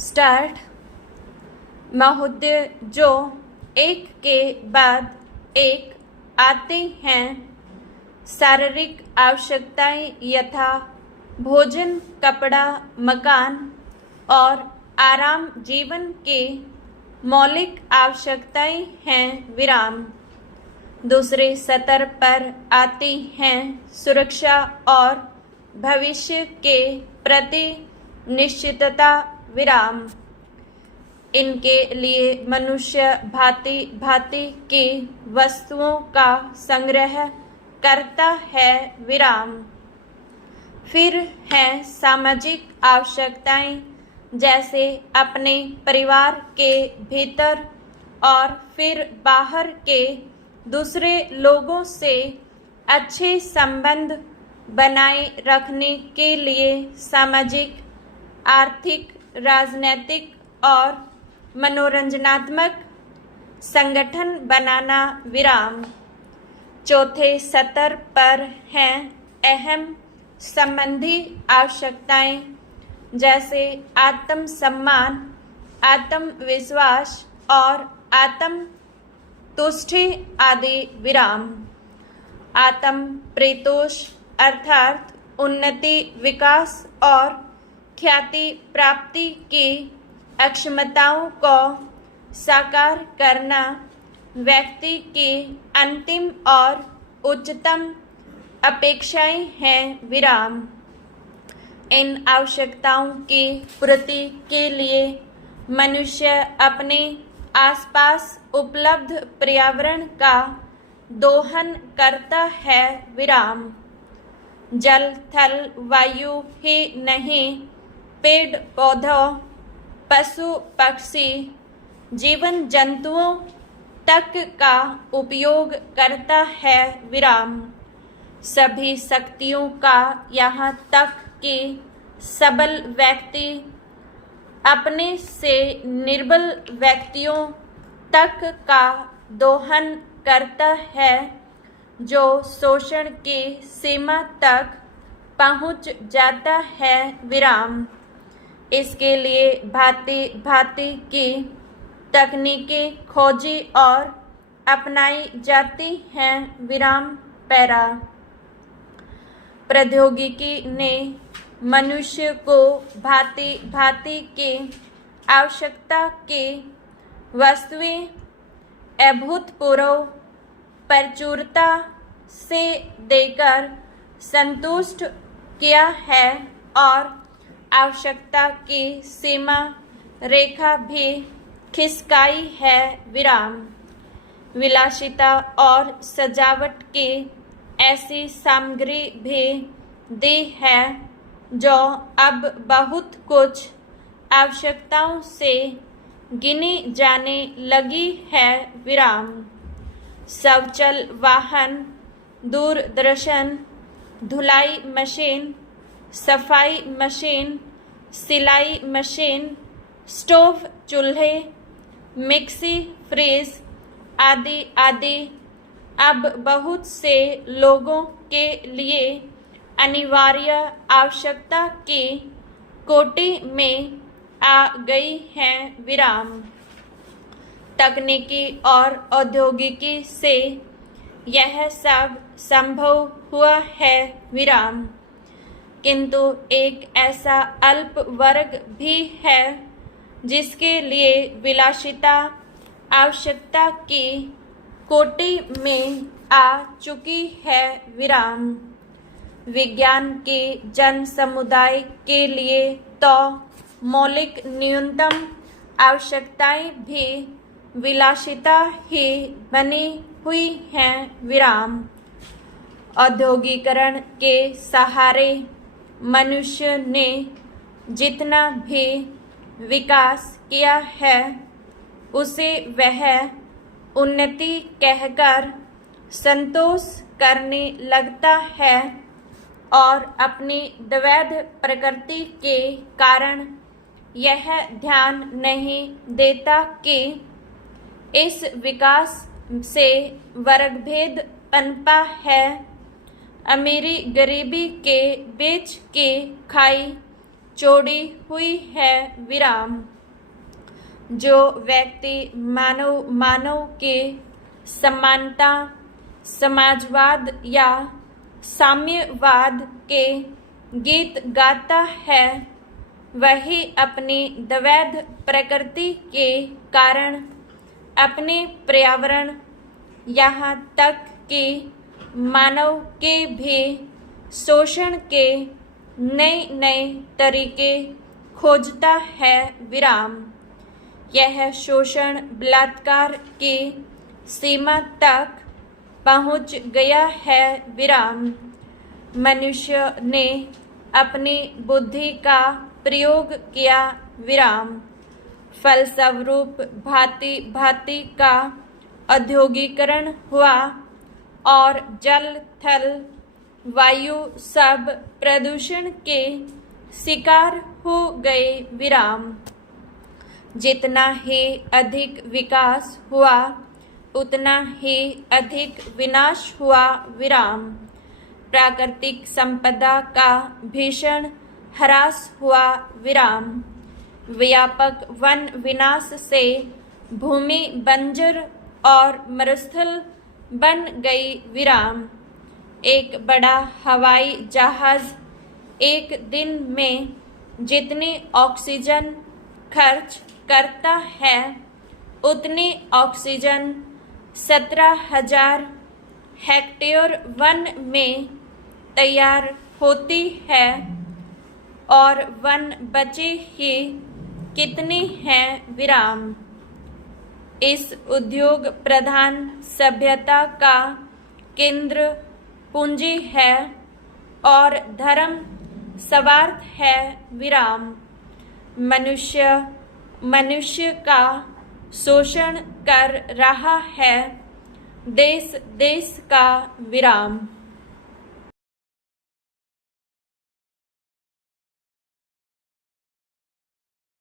Start. महोदय जो एक के बाद एक आते हैं, शारीरिक आवश्यकताएं यथा भोजन, कपड़ा, मकान और आराम जीवन के मौलिक आवश्यकताएं हैं विराम। दूसरे सतर पर आती हैं सुरक्षा और भविष्य के प्रति निश्चितता विराम। इनके लिए मनुष्य भांति भांति की वस्तुओं का संग्रह करता है विराम। फिर हैं सामाजिक आवश्यकताएं, जैसे अपने परिवार के भीतर और फिर बाहर के दूसरे लोगों से अच्छे संबंध बनाए रखने के लिए सामाजिक, आर्थिक, राजनैतिक और मनोरंजनात्मक संगठन बनाना विराम। चौथे सतर पर हैं अहम संबंधी आवश्यकताएं, जैसे आत्म सम्मान, आत्मविश्वास और आत्म तुष्टि आदि विराम। आत्म परितोष अर्थात उन्नति, विकास और ख्याति प्राप्ति की अक्षमताओं को साकार करना व्यक्ति की अंतिम और उच्चतम अपेक्षाएं हैं विराम। इन आवश्यकताओं की पूर्ति के लिए मनुष्य अपने आसपास उपलब्ध पर्यावरण का दोहन करता है विराम। जल, थल, वायु ही नहीं, पेड़ पौधों, पशु पक्षी, जीवन जंतुओं तक का उपयोग करता है विराम। सभी शक्तियों का, यहाँ तक कि सबल व्यक्ति अपने से निर्बल व्यक्तियों तक का दोहन करता है, जो शोषण की सीमा तक पहुंच जाता है विराम। इसके लिए भांति भांति की तकनीकें खोजी और अपनाई जाती हैं विराम। पैरा। प्रौद्योगिकी ने मनुष्य को भांति भांति की आवश्यकता की वस्तुएं अभूतपूर्व प्रचुरता से देकर संतुष्ट किया है और आवश्यकता की सीमा रेखा भी खिसकाई है विराम। विलासिता और सजावट की ऐसी सामग्री भी दी है जो अब बहुत कुछ आवश्यकताओं से गिनी जाने लगी है विराम। शौचल वाहन, दूरदर्शन, धुलाई मशीन, सफाई मशीन, सिलाई मशीन, स्टोव, चूल्हे, मिक्सी, फ्रिज आदि आदि अब बहुत से लोगों के लिए अनिवार्य आवश्यकता की कोटि में आ गई हैं विराम। तकनीकी और औद्योगिकी से यह सब संभव हुआ है विराम। किंतु एक ऐसा अल्प वर्ग भी है जिसके लिए विलासिता आवश्यकता की कोटि में आ चुकी है विराम। विज्ञान के जन समुदाय के लिए तो मौलिक न्यूनतम आवश्यकताएं भी विलासिता ही बनी हुई हैं विराम। औद्योगिकरण के सहारे मनुष्य ने जितना भी विकास किया है, उसे वह उन्नति कहकर संतोष करने लगता है और अपनी द्वैध प्रकृति के कारण यह ध्यान नहीं देता कि इस विकास से वर्गभेद पनपा है। अमीरी गरीबी के बीच की खाई चौड़ी हुई है विराम। जो व्यक्ति मानव के समानता, समाजवाद या साम्यवाद के गीत गाता है, वही अपनी द्वैध प्रकृति के कारण अपने पर्यावरण, यहाँ तक कि मानव के भी शोषण के नए नए तरीके खोजता है विराम। यह शोषण बलात्कार की सीमा तक पहुँच गया है विराम। मनुष्य ने अपनी बुद्धि का प्रयोग किया विराम। फलस्वरूप भांति भांति का औद्योगिकरण हुआ और जल, थल, वायु सब प्रदूषण के शिकार हो गए विराम। जितना ही अधिक विकास हुआ, उतना ही अधिक विनाश हुआ विराम। प्राकृतिक संपदा का भीषण ह्रास हुआ विराम। व्यापक वन विनाश से भूमि बंजर और मरुस्थल बन गई विराम। एक बड़ा हवाई जहाज एक दिन में जितनी ऑक्सीजन खर्च करता है, उतनी ऑक्सीजन 17,000 हेक्टेयर वन में तैयार होती है, और वन बचे ही कितने हैं विराम। इस उद्योग प्रधान सभ्यता का केंद्र पूंजी है और धर्म स्वार्थ है विराम। मनुष्य का शोषण कर रहा है देश देश का विराम।